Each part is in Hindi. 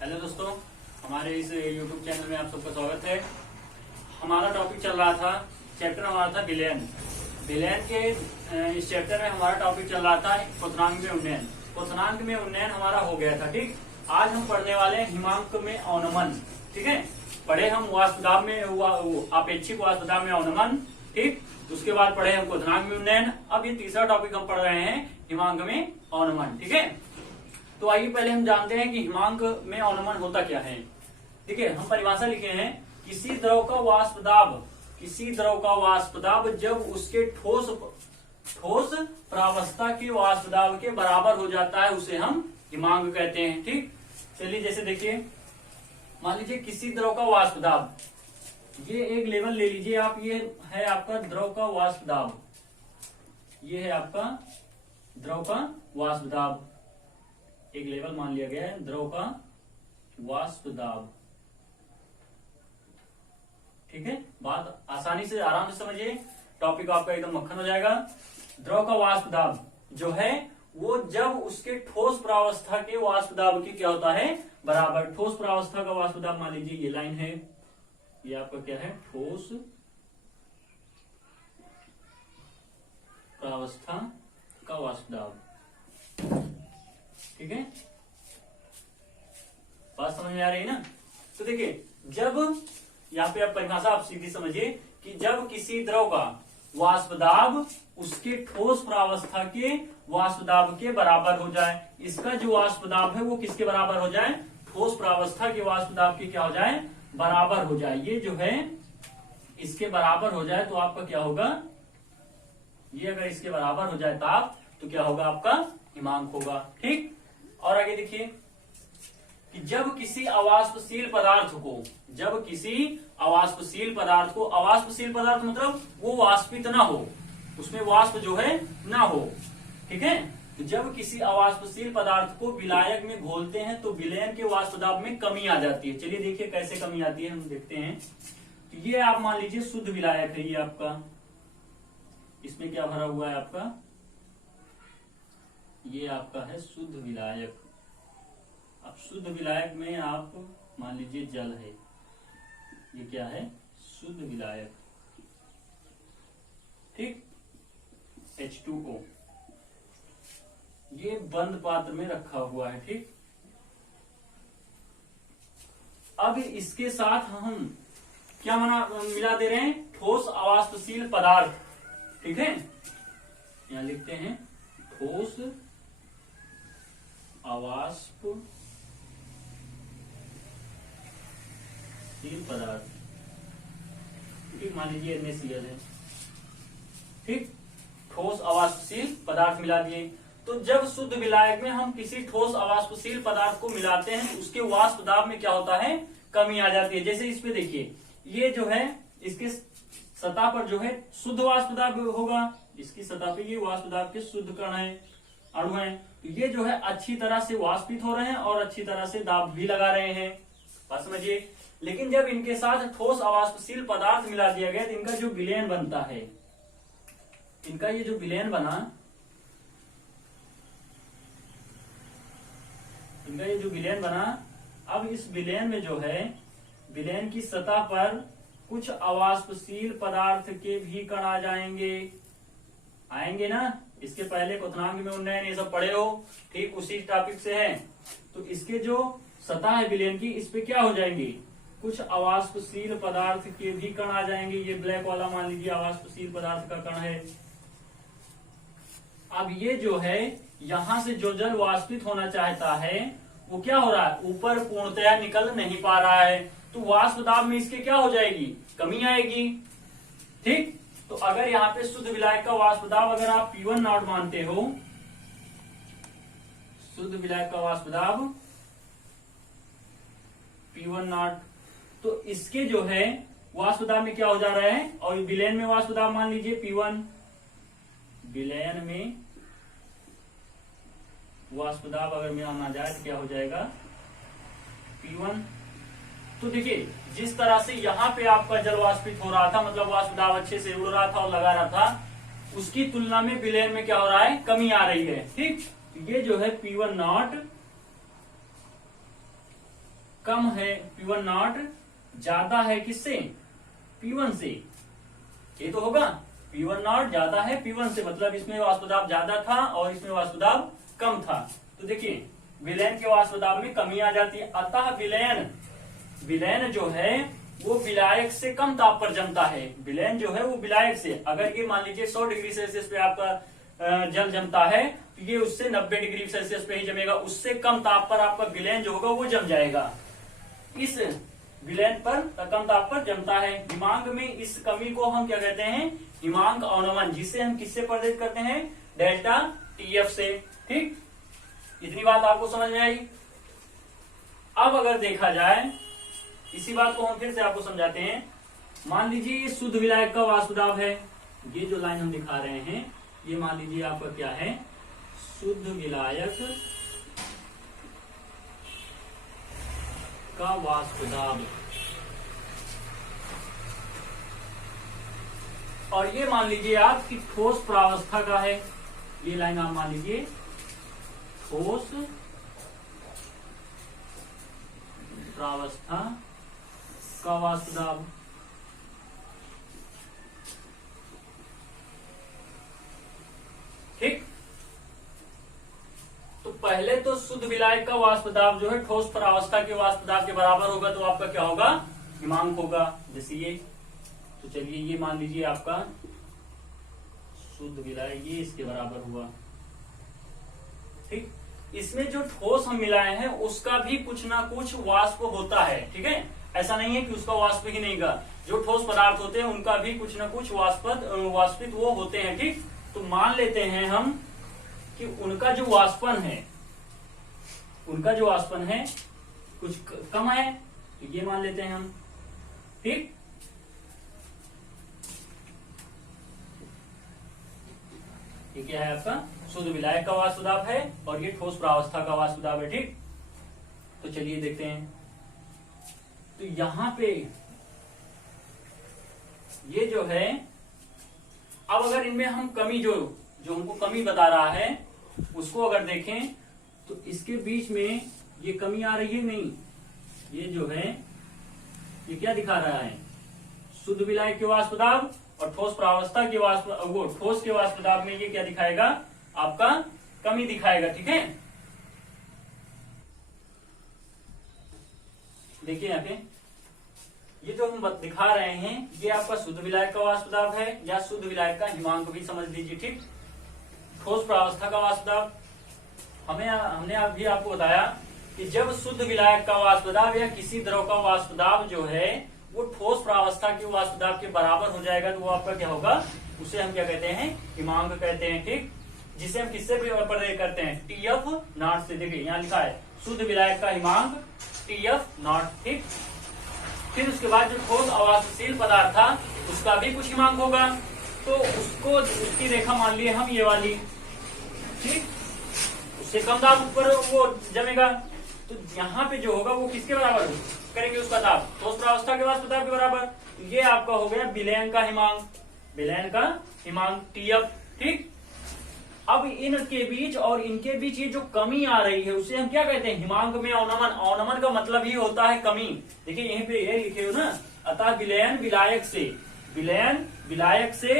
हेलो दोस्तों, हमारे इस YouTube चैनल में आप सबका स्वागत है। हमारा टॉपिक चल रहा था, चैप्टर हमारा था विलयन। विलयन के इस चैप्टर में हमारा टॉपिक चल रहा था क्वथनांक में उन्नयन। क्वथनांक में उन्नयन हमारा हो गया था। ठीक, आज हम पढ़ने वाले हैं हिमांक में अवनमन। ठीक है, पढ़े हम वाष्पदाब में अपेक्षिक वाष्पदाब में अवनमन। ठीक, उसके बाद पढ़े हम क्वथनांक में उन्नयन। अब ये तीसरा टॉपिक हम पढ़ रहे हैं हिमांक में अवनमन। ठीक है, तो आइए पहले हम जानते हैं कि हिमांक में अवनमन होता क्या है। ठीक है, हम परिभाषा लिखे हैं, किसी द्रव का वाष्पदाब जब उसके ठोस प्रावस्था के वाष्पदाब के बराबर हो जाता है उसे हम हिमांक कहते हैं। ठीक, चलिए जैसे देखिए, मान लीजिए किसी द्रव का वाष्पदाब, ये एक लेवल ले लीजिए आप, ये है आपका द्रव का वाष्पदाब, ये है आपका द्रव का वाष्पदाब, एक लेवल मान लिया गया है द्रव का वाष्पदाब। ठीक है, बात आसानी से आराम से समझिए, टॉपिक आपका एकदम मक्खन हो जाएगा। द्रव का वाष्पदाब जो है वो जब उसके ठोस प्रावस्था के वाष्पदाब की क्या होता है, बराबर। ठोस प्रावस्था का वाष्पदाब मान लीजिए ये लाइन है, ये आपका क्या है, ठोस प्रावस्था का वाष्पदाब। ठीक है, बात समझ में आ रही है ना। तो देखिए, जब यहाँ पे आप परिभाषा आप सीधी समझिए कि जब किसी द्रव का वाष्पदाब उसके ठोस प्रावस्था के वाष्पदाब के बराबर हो जाए, इसका जो वाष्पदाब है वो किसके बराबर हो जाए, ठोस प्रावस्था के वाष्पदाब के क्या हो जाए, बराबर हो जाए। ये जो है इसके बराबर हो जाए तो आपका क्या होगा, ये अगर इसके बराबर हो जाए ताप तो क्या होगा, आपका हिमांक होगा। ठीक, और आगे देखिए कि जब किसी अवाष्पशील पदार्थ को, अवाष्पशील पदार्थ मतलब वो वाष्पित ना हो, उसमें वाष्प जो है ना हो। ठीक है, तो जब किसी अवाष्पशील पदार्थ को विलायक में घोलते हैं तो विलयन के वाष्पदाब में कमी आ जाती है। चलिए देखिए कैसे कमी आती है, हम देखते हैं। तो ये आप मान लीजिए शुद्ध विलायक है, ये आपका, इसमें क्या भरा हुआ है आपका, ये आपका है शुद्ध विलायक। अब शुद्ध विलायक में आप मान लीजिए जल है, ये क्या है, शुद्ध विलायक। ठीक, H2O, ये बंद पात्र में रखा हुआ है। ठीक, अब इसके साथ हम क्या मिला दे रहे हैं, ठोस अवाष्पशील पदार्थ। ठीक है, यहां लिखते हैं ठोस अवाष्पशील पदार्थ। ठीक, मान लीजिए NaCl है। ठीक, ठोस अवाष्पशील पदार्थ मिला दिए। तो जब शुद्ध विलायक में हम किसी ठोस अवाष्पशील पदार्थ को मिलाते हैं उसके वाष्पदाब में क्या होता है, कमी आ जाती है। जैसे इस पे देखिए, ये जो है इसके सतह पर जो है शुद्ध वाष्पदाब होगा, इसकी सतह पे ये वाष्पदाब के शुद्ध कण है, अणु है, तो ये जो है अच्छी तरह से वाष्पित हो रहे हैं और अच्छी तरह से दाब भी लगा रहे हैं। बात समझिए। लेकिन जब इनके साथ ठोस अवाष्पशील पदार्थ मिला दिया गया तो इनका जो विलयन बनता है, इनका ये जो विलयन बना, इनका ये जो विलयन बना, अब इस विलयन में जो है, विलयन की सतह पर कुछ अवाष्पशील पदार्थ के भी कण आ आएंगे ना। इसके पहले क्वथनांक में उन्नयन ये सब पढ़े हो, ठीक उसी टॉपिक से है। तो इसके जो सतह है विलयन की, इस पे क्या हो जाएंगे, कुछ अवाष्पशील पदार्थ के भी कण आ जाएंगे। ये ब्लैक वाला मान लीजिए अवाष्पशील पदार्थ का कण है। अब ये जो है यहां से जो जल वाष्पित होना चाहता है वो क्या हो रहा है, ऊपर पूर्णतया निकल नहीं पा रहा है, तो वाष्पदाब में इसके क्या हो जाएगी, कमी आएगी। ठीक, तो अगर यहाँ पे शुद्ध विलायक का वाष्पदाब अगर आप P1 नॉट मानते हो, शुद्ध विलायक का वाष्पदाब P1 नॉट, तो इसके जो है वाष्पदाब में क्या हो जा रहा है, और विलयन में वाष्पदाब मान लीजिए P1, विलयन में वाष्पदाब अगर माना जाए तो क्या हो जाएगा, P1। तो देखिए जिस तरह से यहाँ पे आपका जल वाष्पित हो रहा था, मतलब वाष्पदाब अच्छे से उड़ रहा था और लगा रहा था, उसकी तुलना में विलयन में क्या हो रहा है, कमी आ रही है। ठीक, ये जो है P1 नॉट कम है P1 नॉट, ज्यादा है किससे, P1 से। ये तो होगा P1 नॉट ज्यादा है P1 से, मतलब इसमें वाष्प दाब ज्यादा था और इसमें वाष्प दाब कम था। तो देखिए विलयन के वाष्प दाब में कमी आ जाती है, अतः विलयन जो है वो विलायक से कम ताप पर जमता है। विलयन जो है वो विलायक से, अगर ये मान लीजिए 100 डिग्री सेल्सियस पे आपका जल जमता है तो ये उससे 90 डिग्री सेल्सियस पे ही जमेगा, उससे कम ताप पर आपका विलयन जो होगा वो जम जाएगा। इस विलयन पर कम ताप पर जमता है। हिमांक में इस कमी को हम क्या कहते हैं, हिमांक अवनमन, जिसे हम किससे प्रदर्शित करते हैं, डेल्टा टीएफ से। ठीक, इतनी बात आपको समझ में आई। अब अगर देखा जाए, इसी बात को हम फिर से आपको समझाते हैं। मान लीजिए ये शुद्ध विलायक का वाष्प दाब है, ये जो लाइन हम दिखा रहे हैं ये मान लीजिए आपका क्या है, शुद्ध विलायक का वाष्प दाब, और ये मान लीजिए आप कि ठोस प्रावस्था का है। ये लाइन आप मान लीजिए ठोस प्रावस्था का वाष्प दाब। ठीक, तो पहले तो शुद्ध विलायक का वाष्प दाब जो है ठोस प्रावस्था के वाष्प दाब के बराबर होगा, तो आपका क्या होगा, हिमांक होगा। जैसे ये, तो चलिए ये मान लीजिए आपका शुद्ध विलायक, ये इसके बराबर हुआ। ठीक, इसमें जो ठोस हम मिलाए हैं उसका भी कुछ ना कुछ वाष्प होता है। ठीक है, ऐसा नहीं है कि उसका वाष्प ही नहीं का, जो ठोस पदार्थ होते हैं उनका भी कुछ ना कुछ वाष्पित वो होते हैं। ठीक, तो मान लेते हैं हम कि उनका जो वाष्पन है कुछ कम है, तो ये मान लेते हैं हम। ठीक, ये क्या है आपका शुद्ध विलायक का वाष्प दाब है और ये ठोस प्रावस्था का वाष्प दाब है। ठीक, तो चलिए देखते हैं। तो यहां पे ये जो है, अब अगर इनमें हम कमी जो हमको कमी बता रहा है उसको अगर देखें तो इसके बीच में ये कमी आ रही है नहीं, ये जो है ये क्या दिखा रहा है, शुद्ध विलायक के वाष्प दाब और ठोस प्रावस्था के ठोस के वाष्प दाब में ये क्या दिखाएगा, आपका कमी दिखाएगा। ठीक है, देखिए यहाँ पे ये जो हम दिखा रहे हैं ये आपका शुद्ध विलायक का वाष्प दाब है, या शुद्ध विलायक का हिमांक भी समझ लीजिए। ठीक, ठोस प्रावस्था का वाष्प दाब हमने अभी आपको बताया कि जब शुद्ध विलायक का वाष्प दाब या किसी द्रव का वाष्प दाब जो है वो ठोस प्रावस्था के वाष्प दाब के बराबर हो जाएगा, तो वो आपका क्या होगा, उसे हम क्या कहते हैं, हिमांक कहते हैं। ठीक, जिसे हम किससे प्रदर्शित करते हैं, टीएफ नॉट से। देखिए यहाँ लिखा है शुद्ध विलायक का हिमांक टीएफ नॉट। ठीक, फिर उसके बाद जो ठोस अवाष्पशील पदार्थ था उसका भी कुछ हिमांक होगा, तो उसकी रेखा मान लिए हम ये वाली। ठीक, उससे कम दाब ऊपर वो जमेगा, तो यहाँ पे जो होगा वो किसके बराबर करेंगे उसका दाब, ठोस प्रावस्था के वाष्प दाब के बराबर। ये आपका हो गया विलयन का हिमांक टीएफ। ठीक, अब इनके बीच और इनके बीच ये जो कमी आ रही है उसे हम क्या कहते हैं, हिमांक में अवनमन। अवनमन का मतलब ही होता है कमी। देखिए यहीं पे ये लिखे हो ना, अतः विलयन विलायक से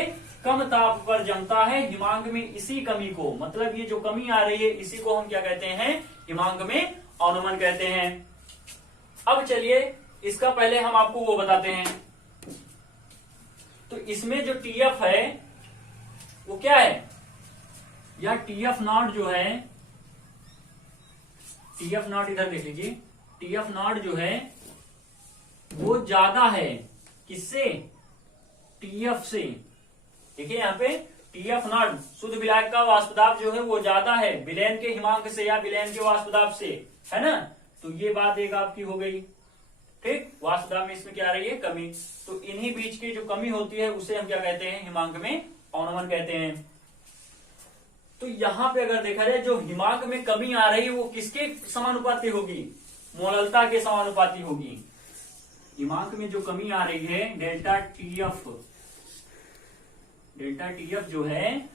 कम ताप पर जमता है, हिमांक में इसी कमी को, मतलब ये जो कमी आ रही है इसी को हम क्या कहते हैं, हिमांक में अवनमन कहते हैं। अब चलिए इसका पहले हम आपको वो बताते हैं। तो इसमें जो टीएफ है वो क्या है, या टीएफ नॉट जो है, टीएफ नॉट इधर देख लीजिए, टीएफ नॉट जो है वो ज्यादा है किससे, टीएफ से। देखिए यहाँ पे टीएफ नॉट शुद्ध विलायक का वाष्प दाब जो है वो ज्यादा है विलयन के हिमांक से या विलयन के वाष्प दाब से, है ना। तो ये बात एक आपकी हो गई। ठीक, वाष्प दाब में इसमें क्या आ रही है, कमी। तो इन्हीं बीच की जो कमी होती है उसे हम क्या कहते हैं, हिमांक में अवनमन कहते हैं। तो यहां पे अगर देखा जाए जो हिमांक में कमी आ रही है वो किसके समानुपाती होगी, मोललता के समानुपाती होगी। हिमांक में जो कमी आ रही है डेल्टा टीएफ जो है,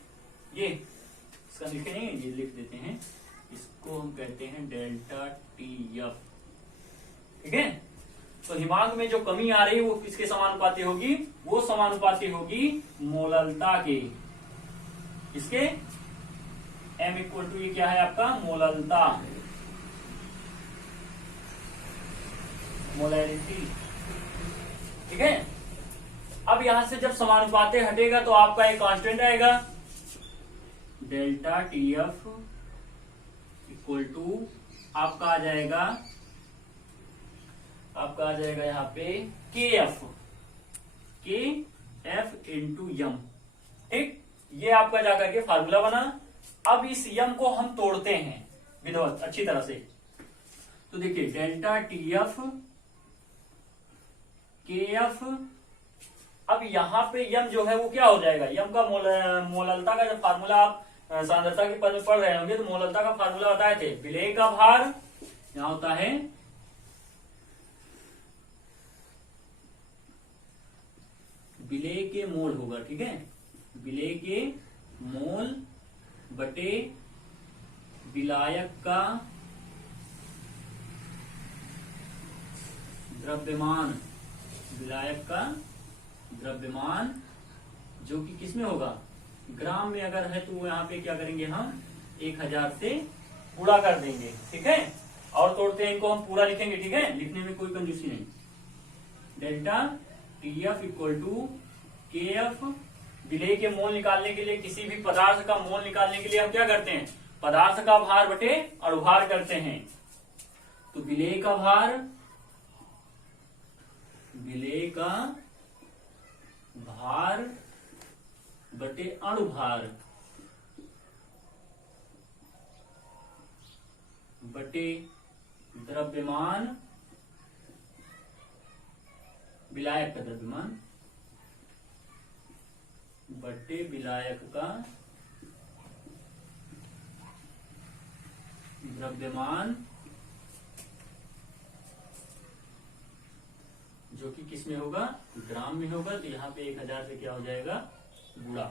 ये इसका लिखे नहीं, ये लिख देते हैं, इसको हम कहते हैं डेल्टा टीएफ। ठीक है। तो हिमांक में जो कमी आ रही है वो किसके समानुपाती होगी? वो समानुपाती होगी मोललता के। इसके m इक्वल टू ये क्या है आपका? मोललता, मोलैरिटी, ठीक है। अब यहां से जब समानुपाती हटेगा तो आपका एक कांस्टेंट आएगा, डेल्टा TF इक्वल टू आपका आ जाएगा यहाँ पे KF इंटू यम, ठीक। ये आपका जाकर के फार्मूला बना। अब इस यम को हम तोड़ते हैं विधिवत अच्छी तरह से। तो देखिए डेल्टा TF KF, अब यहाँ पे यम जो है वो क्या हो जाएगा? यम का मोललता का जब फार्मूला आप सांद्रता के पद में पढ़ रहे होंगे तो मोललता का फार्मूला बताए थे, विलेय का भार यहाँ होता है विलेय के मोल होगा, ठीक है। विलेय के मोल बटे विलायक का द्रव्यमान, विलायक का द्रव्यमान जो कि किसमें होगा? ग्राम में अगर है तो यहाँ पे क्या करेंगे हम 1000 से पूरा कर देंगे, ठीक है। और तोड़ते हैं इनको हम पूरा लिखेंगे, ठीक है, लिखने में कोई कंजूसी नहीं। Delta TF equal to KF, विलेय के मोल निकालने के लिए, किसी भी पदार्थ का मोल निकालने के लिए हम क्या करते हैं? पदार्थ का भार बटे अणुभार करते हैं। तो विलेय का भार, विलेय का भार बटे अणुभार बटे द्रव्यमान, विलायक का द्रव्यमान बटे विलायक का द्रव्यमान, जो कि किस में होगा? ग्राम में होगा। तो यहाँ पे 1000 से क्या हो जाएगा? गुणा।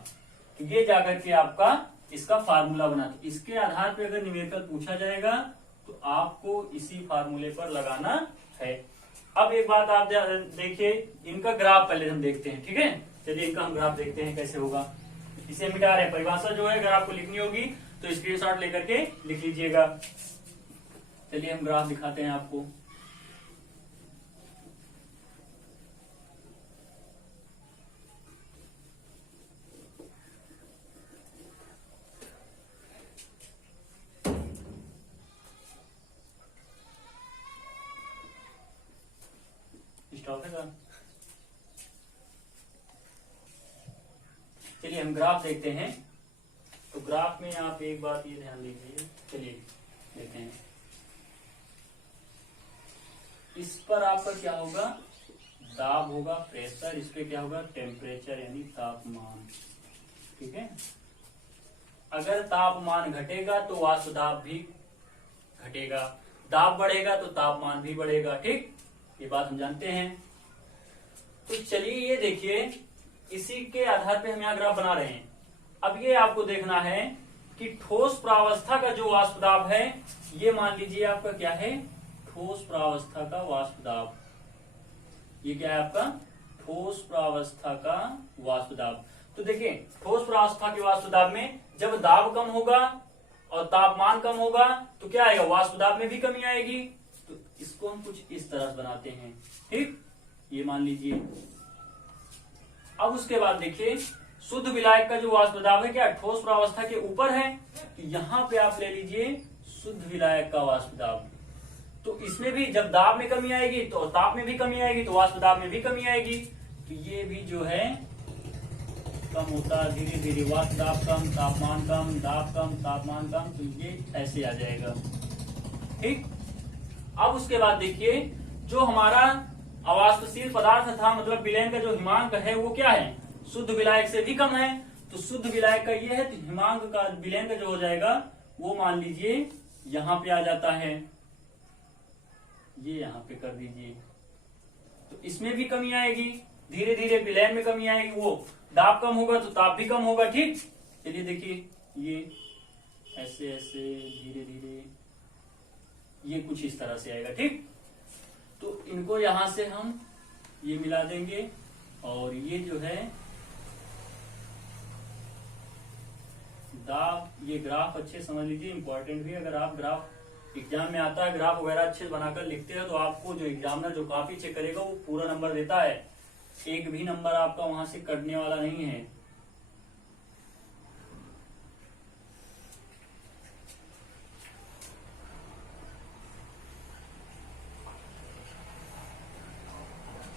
तो ये जाकर के आपका इसका फार्मूला बना। तो इसके आधार पे अगर न्यूमेरिकल पूछा जाएगा तो आपको इसी फार्मूले पर लगाना है। अब एक बात आप देखिए, इनका ग्राफ पहले हम देखते हैं, ठीक है। चलिए इनका हम ग्राफ देखते हैं कैसे होगा। इसे मिटा रहे हैं, परिभाषा जो है अगर आपको लिखनी होगी तो स्क्रीनशॉट लेकर के लिख लीजिएगा। चलिए हम ग्राफ दिखाते हैं आपको। स्टॉप है सर। चलिए हम ग्राफ देखते हैं। तो ग्राफ में आप एक बात ये ध्यान दीजिए। चलिए देखते हैं, इस पर आपका क्या होगा? दाब होगा, प्रेशर। इस पे क्या होगा? टेम्परेचर यानी तापमान, ठीक है। अगर तापमान घटेगा तो वाष्प दाब भी घटेगा, दाब बढ़ेगा तो तापमान भी बढ़ेगा, ठीक। ये बात हम जानते हैं। तो चलिए ये देखिए, इसी के आधार पे हम यहाँ ग्राफ बना रहे हैं। अब ये आपको देखना है कि ठोस प्रावस्था का जो वाष्प दाब है, ये मान लीजिए आपका क्या है? ठोस प्रावस्था का वाष्प दाब। ये क्या है आपका? ठोस प्रावस्था का वाष्प दाब। तो देखिए ठोस प्रावस्था के वाष्प दाब में जब दाब कम होगा और तापमान कम होगा तो क्या आएगा? वाष्प दाब में भी कमी आएगी। तो इसको हम कुछ इस तरह बनाते हैं, ठीक। ये मान लीजिए। अब उसके बाद देखिए, शुद्ध विलायक का जो वाष्प दाब है क्या ठोस प्रावस्था के ऊपर है? तो यहां पे आप ले लीजिए शुद्ध विलायक का वाष्प दाब। तो इसमें भी जब दाब में कमी आएगी तो ताप में भी कमी आएगी, तो वाष्प दाब में भी कमी आएगी। तो ये भी जो है कम होता धीरे धीरे, वाष्प दाब कम, तापमान कम, दाब कम, तापमान कम। तो ये ऐसे आ जाएगा, ठीक। अब उसके बाद देखिए, जो हमारा अवाष्पशील पदार्थ था, मतलब विलयन का जो हिमांक है वो क्या है? शुद्ध विलायक से भी कम है। तो शुद्ध विलायक का ये है, तो हिमांक का, विलयन का जो हो जाएगा वो मान लीजिए यहां पे आ जाता है, ये यहां पे कर दीजिए। तो इसमें भी कमी आएगी, धीरे धीरे विलयन में कमी आएगी। वो दाब कम होगा तो ताप भी कम होगा, ठीक। चलिए देखिए, ये ऐसे ऐसे धीरे धीरे ये कुछ इस तरह से आएगा, ठीक। तो इनको यहां से हम ये मिला देंगे, और ये जो है ये ग्राफ अच्छे समझ लीजिए, इंपॉर्टेंट भी। अगर आप ग्राफ एग्जाम में आता है, ग्राफ वगैरह अच्छे से बनाकर लिखते हैं, तो आपको जो एग्जामिनर जो कॉपी चेक करेगा वो पूरा नंबर देता है, एक भी नंबर आपका वहां से कटने वाला नहीं है।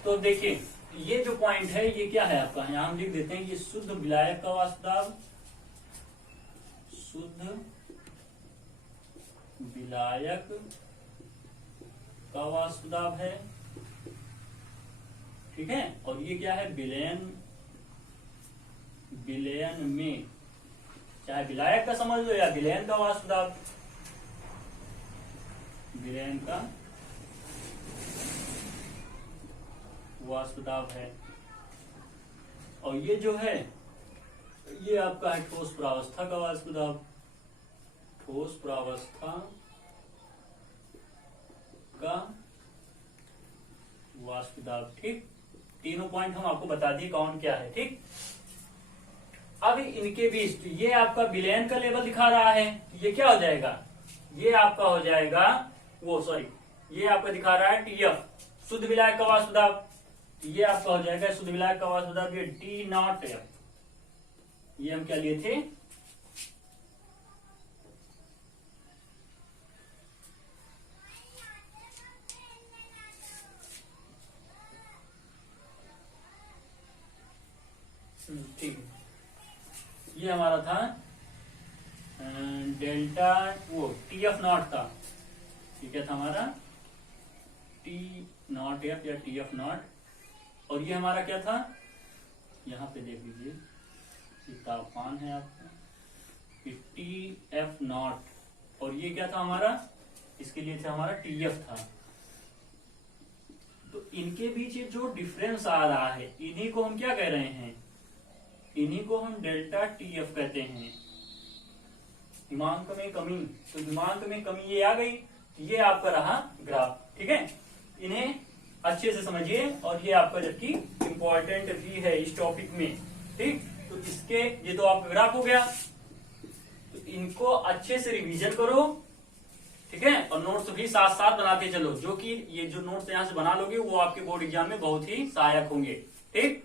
तो देखिए ये जो पॉइंट है ये क्या है आपका, यहां हम लिख देते हैं, ये शुद्ध विलायक का वाष्प दाब, शुद्ध विलायक का वाष्प दाब है, ठीक है। और ये क्या है, विलयन में, चाहे विलायक का समझ लो या विलयन का वाष्प दाब, विलयन का वाष्प दाब है। और ये जो है ये आपका है ठोस प्रावस्था का वाष्प दाब, ठोस प्रावस्था का वाष्प दाब, ठीक। तीनों पॉइंट हम आपको बता दिए कौन क्या है, ठीक। अब इनके बीच तो ये आपका विलयन का लेवल दिखा रहा है, ये क्या हो जाएगा, ये आपका हो जाएगा ये आपका दिखा रहा है टीएफ, शुद्ध विलायक का वाष्प दाब, ये आपका हो जाएगा शुद्ध विलायक का वाष्प दाब, ये टी नॉट एफ, ये हम क्या लिए थे, ठीक है, ये हमारा था डेल्टा वो टी एफ नॉट था, ठीक है, था हमारा टी नॉट एफ या टी एफ नॉट। और ये हमारा क्या था, यहाँ पे देख लीजिए ये तापमान है आपका, टी एफ नॉट, और ये क्या था हमारा, इसके लिए था हमारा टी एफ था। तो इनके बीच ये जो डिफरेंस आ रहा है इन्हीं को हम क्या कह रहे हैं, इन्हीं को हम डेल्टा टी एफ कहते हैं, हिमांक में कमी। तो हिमांक में कमी ये आ गई, ये आपका रहा ग्राफ, ठीक है। इन्हें अच्छे से समझिए, और ये आपका जबकि इंपॉर्टेंट भी है इस टॉपिक में, ठीक। तो इसके ये तो आपका ग्राफ हो गया, तो इनको अच्छे से रिवीजन करो, ठीक है, और नोट्स भी साथ साथ बनाते चलो, जो कि ये जो नोट्स यहां से बना लोगे वो आपके बोर्ड एग्जाम में बहुत ही सहायक होंगे, ठीक।